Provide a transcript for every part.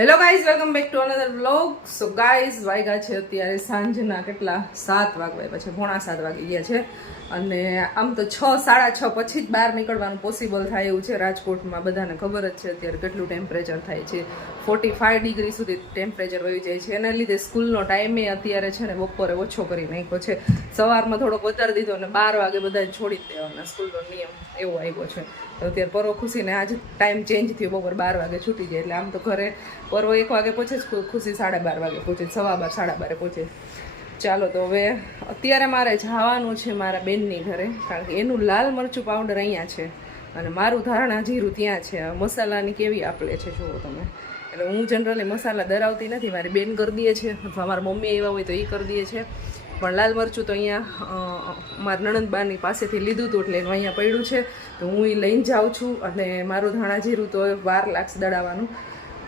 Hello guys welcome back to another blog so guys વાગ્યા છે અત્યારે સાંજના કેટલા? સાત વાગવા પછી, પોણા સાત વાગી ગયા છે. અને આમ તો છ, સાડા છ પછી જ બહાર નીકળવાનું પોસિબલ થાય એવું છે. રાજકોટમાં બધાને ખબર જ છે અત્યારે કેટલું ટેમ્પરેચર થાય છે. ફોર્ટી ફાઇવ ડિગ્રી સુધી ટેમ્પરેચર વહી જાય છે. એના લીધે સ્કૂલનો ટાઈમે અત્યારે છે ને બપોરે ઓછો કરી નાખ્યો છે. સવારમાં થોડોક વધારી દીધો અને બાર વાગે બધા છોડી જ દેવાના. સ્કૂલનો નિયમ એવો આવ્યો છે. તો અત્યારે પરો ખુશીને આજ ટાઈમ ચેન્જ થયો. બપોર બાર વાગે છૂટી જાય. એટલે આમ તો ઘરે પર્વ એક વાગે પહોંચે ખુ- ખુશી સાડા બાર વાગે પહોંચે સવા બાર સાડા બારે પહોંચે ચાલો તો હવે અત્યારે મારે જવાનું છે મારા બેનની ઘરે, કારણ કે એનું લાલ મરચું પાવડર અહીંયા છે અને મારું ધારણા જીરું ત્યાં છે. મસાલાની કેવી આપલે છે જુઓ તમે. એટલે હું જનરલી મસાલા ધરાવતી નથી, મારી બેન કરી દે છે, અથવા મારા મમ્મી એવા હોય તો એ કરી દે છે. પણ લાલ મરચું તો અહીંયા મારા નણંદબાની પાસેથી લીધું હતું એટલે એનું અહીંયા પડ્યું છે. તો હું એ લઈને જાઉં છું અને મારું ધાણા જીરું તો વાર લાગશે દડાવવાનું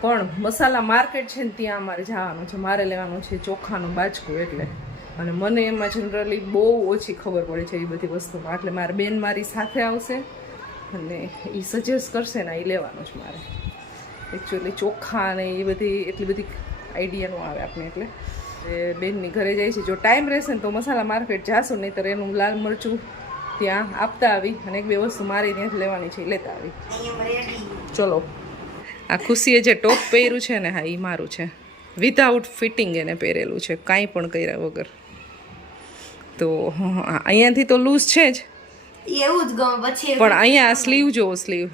પણ મસાલા માર્કેટ છે ને ત્યાં અમારે જવાનું છે. મારે લેવાનું છે ચોખાનું બાજકું એટલે. અને મને એમાં જનરલી બહુ ઓછી ખબર પડે છે એ બધી વસ્તુમાં. એટલે મારે બેન મારી સાથે આવશે અને એ સજેસ્ટ કરશે ને એ લેવાનું છે મારે. એકચ્યુઅલી ચોખ્ખા ને એ બધી એટલી બધી આઈડિયા ન આવે આપણે એટલે. એ બેનની ઘરે જાય છે. જો ટાઈમ રહેશે ને તો મસાલા માર્કેટ જાશું નહીંતર એનું લાલ મરચું ત્યાં આપતા આવી અને એક બે વસ્તુ મારી ત્યાંથી લેવાની છે એ લેતા આવી. ચલો. આ ખુશીએ જે ટોપ પહેર્યું છે ને હા એ મારું છે. વિધાઉટ ફિટિંગ એને પહેરેલું છે કાંઈ પણ કર્યા વગર. તો અહીંયાથી તો લૂઝ છે જ. એવું જ ગમે પછી પણ અહીંયા સ્લીવ જોવો સ્લીવ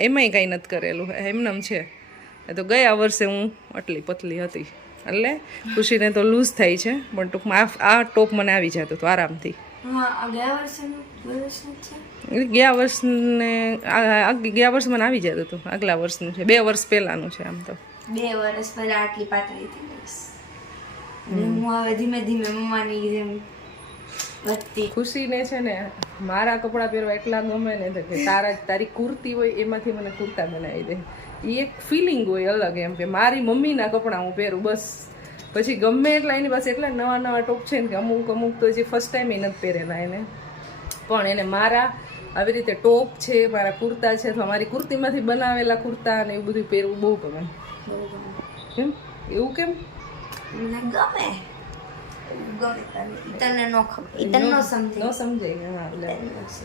એમાંય કાંઈ નથી કરેલું. એમનેમ છે. એ તો ગયા વર્ષે હું આટલી પતલી હતી. એટલે ખુશીને તો લૂઝ થાય છે પણ ટૂંકમાં આ ટોપ મને આવી જતો હતો આરામથી. ગયા વર્ષનું ગયા વર્ષ મને આવી જતું હતું આગલા વર્ષનું છે બે વર્ષ પહેલાંનું છે આમ તો. બે વર્ષ પહેલા આટલી પાતળી અને હું હવે ધીમે ધીમે મમ્માની જેમ ખુશીને છે ને મારા કપડાં પહેરવા એટલા ગમે ને કે તારા તારી કુર્તી હોય એમાંથી મને કુર્તા બનાવી દે. એ એક ફિલિંગ હોય અલગ એમ કે મારી મમ્મીના કપડાં હું પહેરું બસ. પછી ગમે એટલા એની પાસે એટલા નવા નવા ટોપ છે ને કે અમુક અમુક તો જે ફર્સ્ટ ટાઈમ એ નથી પહેરેલા એને. પણ એને મારા આવી રીતે ટોપ છે મારા કુર્તા છે અથવા મારી કુર્તીમાંથી બનાવેલા કુર્તા અને એવું બધું પહેરવું બહુ ગમે. કેમ એવું કેમ? મને ગમે.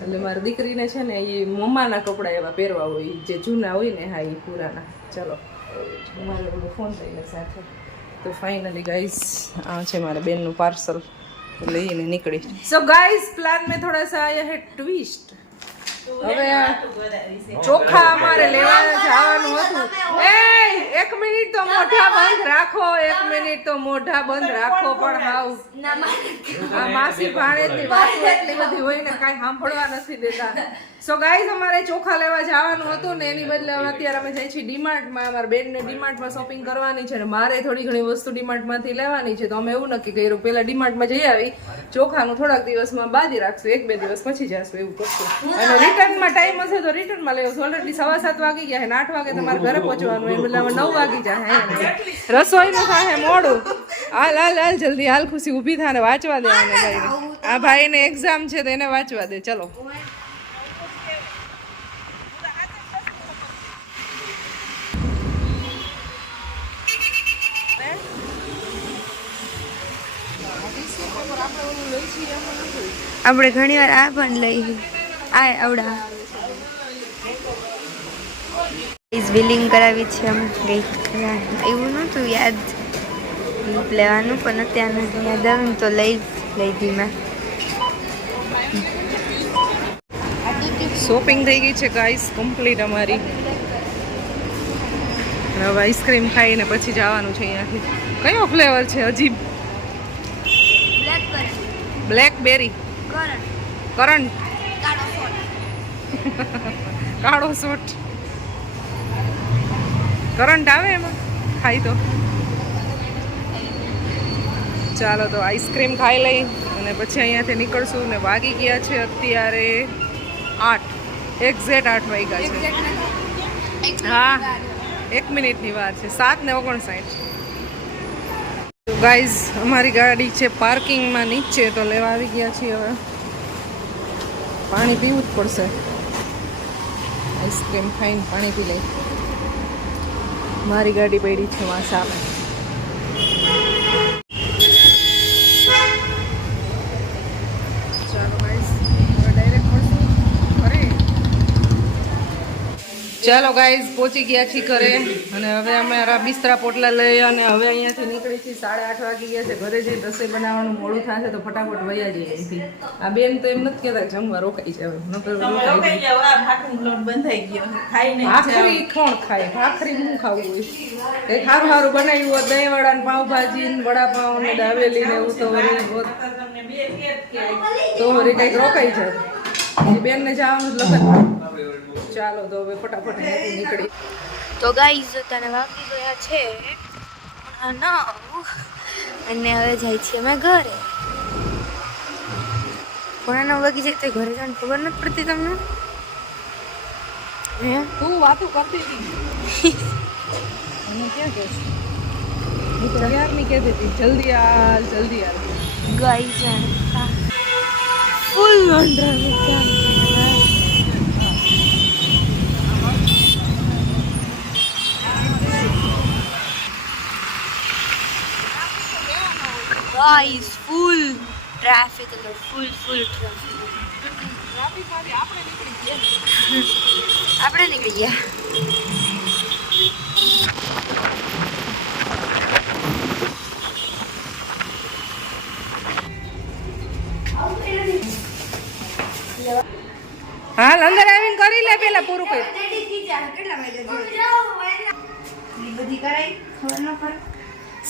એટલે મારી દીકરીને છે ને એ મમ્માના કપડાં એવા પહેરવા હોય જે જૂના હોય ને હા એ પુરાના. ચલો. મારે ફોન લઈને સાથે. તો ફાઇનલી ગાઈસ આ છે મારા બેનનું પાર્સલ લઈને નીકળી. સો ગાઈસ પ્લાન મેં થોડા સા આયા હે ટ્વિસ્ટ હવે ચોખા અમારે લેવા જવાનું હતું. એ એક મિનિટ તો મોઢા બંધ રાખો એક મિનિટ તો મોઢા બંધ રાખો પણ હાવ. આ માસી ભાણેજની વાતો એટલી બધી હોય ને કાંઈ સાંભળવા નથી દેતા. સો ગાઈઝ અમારે ચોખા લેવા જવાનું હતું ને એની બદલે હવે અત્યારે અમે જઈએ છીએ ડીમાર્ટમાં. અમારા બેનને ડીમાર્ટમાં શોપિંગ કરવાની છે ને મારે થોડી ઘણી વસ્તુ ડીમાર્ટમાંથી લેવાની છે તો અમે એવું નક્કી કર્યું પહેલા ડીમાર્ટમાં જઈ આવી. ચોખાનું થોડાક દિવસમાં બાજી રાખશું એક બે દિવસ પછી જશું એવું કરશું. અને રિટર્નમાં ટાઈમ હશે તો રિટર્નમાં લેવું ઓલરેડી સવા સાત વાગી ગયા છે ને આઠ વાગે તમારે ઘરે પહોંચવાનું એમ એટલે નવ વાગી જાય રસોઈનું થાય મોડું. હાલ હાલ હાલ જલ્દી હાલ ખુશી ઊભી થાય ને વાંચવા દે આને ભાઈને આ ભાઈને એક્ઝામ છે તો એને વાંચવા દે ચલો. આપણે ઘણી વાર આ પણ લઈ આ આવડા. બિલિંગ કરાવી છે અમે ગઈ એવું નહોતું યાદ. લેવાનું પણ અત્યારે યાદ આવે તો લઈ લઈ મેં. શોપિંગ થઈ ગઈ છે ગાઈસ કમ્પ્લીટ અમારી. હવે આઈસ્ક્રીમ ખાઈને પછી જવાનું છે અહીંયાથી. કયો ફ્લેવર છે અજીબ બ્લેકબેરી કરંટ કાળો સૂટ કરંટ આવે એમાં? ખાઈ તો ચાલો તો આઈસ્ક્રીમ ખાઈ લઈ અને પછી અહીંયાથી નીકળશું ને વાગી ગયા છે અત્યારે આઠ. એક્ઝેક્ટ આઠ વાગ્યા છે. હા. એક મિનિટની વાર છે. સાત ને ઓગણસાઠ. ગાઈઝ અમારી ગાડી છે પાર્કિંગમાં નીચે તો લેવા આવી ગયા છીએ હવે. પાણી પીવું જ પડશે. આઈસ્ક્રીમ ખાઈને પાણી પી લઈ. મારી ગાડી પડી છે માં સામે ચાલો ગાઈસ હવે ડાયરેક્ટ મળશું ઘરે ચાલો ગાઈઝ પહોંચી ગયા છીએ ઘરે. અને હવે અમારા બિસ્તરા પોટલા લઈ અને હવે અહીંયાથી નીકળી છીએ સાડા આઠ વાગી ગયા છે. ઘરે જઈ રસોઈ બનાવવાનું મોડું થશે તો ફટાફટ વયા જઈએ અહીંથી. આ બેન તો એમ નથી કહેતા જમવા રોકાઈ જાય નકર રોકાઈ જાય. ભાખરી કોણ ખાય? ભાખરી હું ખાવું હોય? કંઈક સારું સારું બનાવ્યું હોત દહીં વડા ને પાઉંભાજી ને વડાપાવ ને દાવેલી ને એવું તો વરી હોત. તો વરી કંઈક રોકાઈ જાય એ બેનને જવાનું જ લગન ચાલો તો હવે ફટાફટ નીકળી તો ગાઈઝ તને વાગી ગયા છે નવ. અને હવે જાય છીએ અમે ઘરે. કોના નવ વાગી જાય તે ઘરે જવાની ખબર નથી પડતી તમને? હે? તું વાતું કરતી હતી. મને ક્યાં કહેશ હું તો ક્યારની કહેતી હતી? જલ્દી આ જલ્દી આ guys full wonder guys full traffic એટલે ફૂલ ફૂલ ટ્રાફિક આપણે નીકળી ગયા. હાલ અંદર આવીને કરી લે પેલા પૂરું કરી.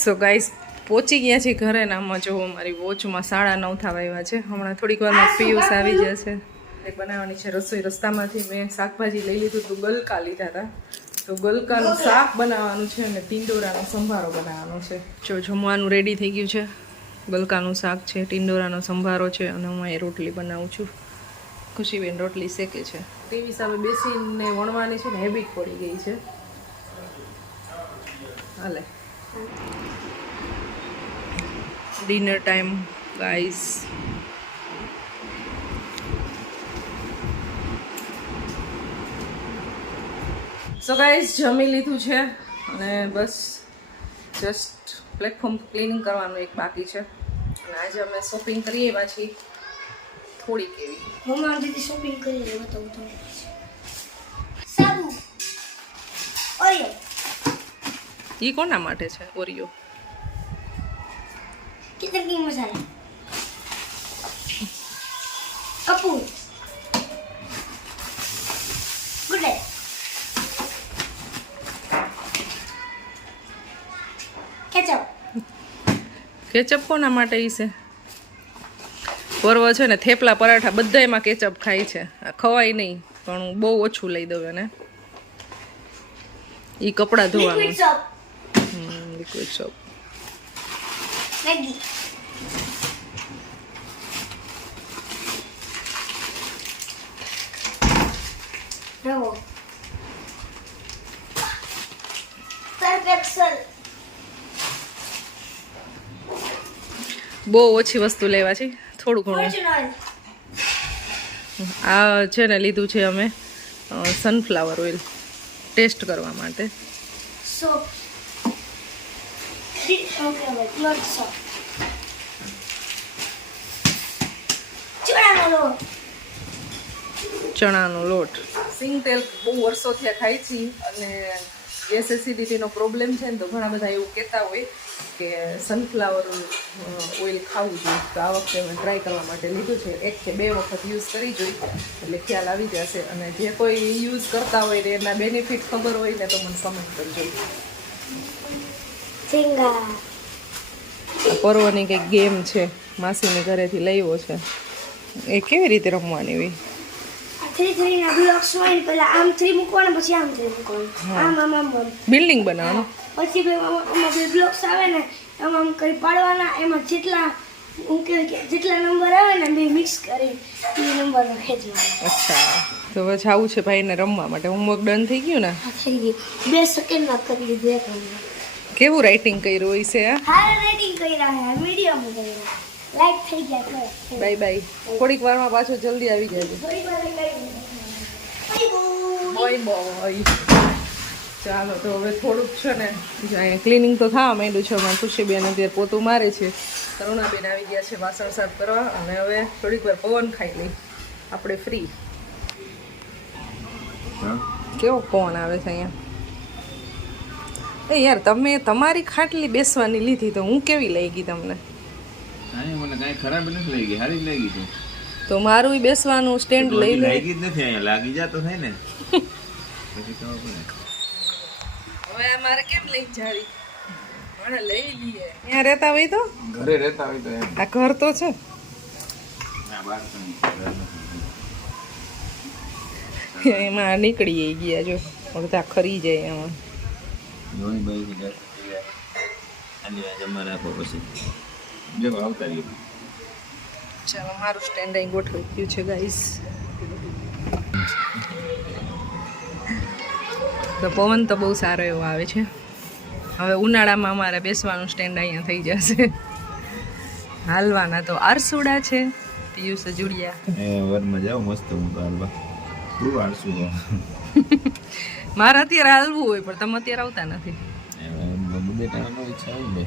સો ગાઈસ પહોંચી ગયા છીએ ઘરે ને આમાં જો મારી વોચમાં સાડા નવ થવા આવ્યા છે. હમણાં થોડીક વારમાં પિયુષ આવી જશે બનાવવાની છે રસોઈ. રસ્તામાંથી મેં શાકભાજી લઈ લીધું હતું ગલકા લીધા હતા તો ગલકાનું શાક બનાવવાનું છે અને ટીંડોરાનો સંભારો બનાવવાનો છે. જો જમવાનું રેડી થઈ ગયું છે. ગલકાનું શાક છે, ટીંડોરાનો સંભારો છે અને હું એ રોટલી બનાવું છું. ખુશીબેન રોટલી શેકે છે. ટીવી સામે બેસીને વણવાની છે ને હેબિટ પડી ગઈ છે. હાલે. Dinner time guys so guys જમી લીધું છે અને બસ જસ્ટ પ્લેટફોર્મ ક્લિનિંગ કરવાનું એક બાકી છે. અને આજે અમે શોપિંગ કરીએ પાછી થોડીક એવી. હું મારી દીદી શોપિંગ કરી બતાવું તમને સાબુ ઓરિયો. એ કોના માટે છે ઓરિયો? કિતર કી મસાલા કપૂર ગુડ ડે કેચઅપ કેચઅપ કોના માટે ઈ છે? પર્વ છે ને થેપલા પરાઠા બધા એમાં કેચઅપ ખાય છે. ખવાય નહીં પણ હું બહુ ઓછું લઈ દઉં એને. એ કપડાં ધોવાનું. લિક્વિડ સોપ મેગી bravo. બહુ ઓછી વસ્તુ લેવા છે. થોડું ઘણું. આ છે ને લીધું છે અમે સનફ્લાવર ઓઇલ ટેસ્ટ કરવા માટે. Wait, ચણાનો લોટ. સિંગ તેલ બહુ વર્ષોથી ખાય છે અને ગેસ એસિડિટીનો પ્રોબ્લેમ છે ને તો ઘણા બધા એવું કહેતા હોય કે સનફ્લાવર ઓઇલ ખાવું જોઈએ. તો આ વખતે મેં ટ્રાય કરવા માટે લીધું છે. એક કે બે વખત યુઝ કરી જોઈ. એટલે ખ્યાલ આવી જશે. અને જે કોઈ યુઝ કરતા હોય ને એના બેનિફિટ ખબર હોય ને તો મને સમજ કરજો. પર્વની કંઈક ગેમ છે. માસીની ઘરેથી લઈવો છે. એ કેવી રીતે રમવાની હોય થ્રી થ્રી ના બ્લોક્સ હોય ને પેલા આમ થ્રી મૂકવાના પછી આમ થ્રી મૂકવાનું. આમ આમ આમ. બિલ્ડિંગ બનાવવાનું? પછી આમાં બે બ્લોક્સ આવે ને આમ આમ કરી પાડવાના એમાં જેટલા હું કે જેટલા નંબર આવે ને બે મિક્સ કરી એ નંબર ખેંચવાના. અચ્છા. તો હવે આવું છે ભાઈને રમવા માટે. હોમવર્ક ડન થઈ ગયું ને? થઈ ગયું. બે સેકન્ડમાં કરી લીધું એક કેવું રાઇટિંગ કર્યું હોય છે હારા રેટિંગ કર્યા હે મીડિયમ કર્યા. લાઈક થઈ ગયા બાય બાય થોડીક વારમાં પાછો જલ્દી આવી જાય ચાલો તો હવે થોડુંક છે ને અહીંયા ક્લિનિંગ તો થવા માંડ્યું છે. અમારે ખુશીબેન અત્યારે પોતું મારે છે. કરુણાબેન આવી ગયા છે વાસણ સાફ કરવા અને હવે થોડીક વાર પવન ખાઈ લઈ. આપણે ફ્રી કેવો પવન આવે છે અહીંયા? એ યાર તમે તમારી ખાટલી બેસવાની લીધી તો હું કેવી લઈ ગઈ તમને? આની મને કાંઈ ખરાબ નથી લાગી સારી જ લાગી તું તો મારું બેસવાનું સ્ટેન્ડ લઈ લે. લાગી જ નથી અહીંયા લાગી જા થાય ને. પછી ખબર હવે મારે કેમ લઈ જાવી? મને લઈ લઈએ. ત્યાં રહેતા હોય તો? ઘરે રહેતા હોય તો આ ઘર તો છે. તો. એમાં નીકળી ગયા જો. બધા ખરી જાય એમાં. જોઈ ભાઈ જમવા પછી. જો આવતા રહીએ. ચાલો મારું સ્ટેન્ડ અહીં ગોઠવી ગયું છે ગાઈસ તો પવન તો બહુ સારો એવો આવે છે. હવે ઉનાળામાં અમારે બેસવાનું સ્ટેન્ડ અહીંયા થઈ જશે. હાલવાના તો આરસુડા છે પિયુષ જુડિયા એ વરમાં જાવ મસ્ત હું હાલવા. તું આળસું છું. મારે અત્યારે હાલવું હોય પણ તમે અત્યારે આવતા નથી. બધે ટાણાનો ઈચ્છા હોય ને.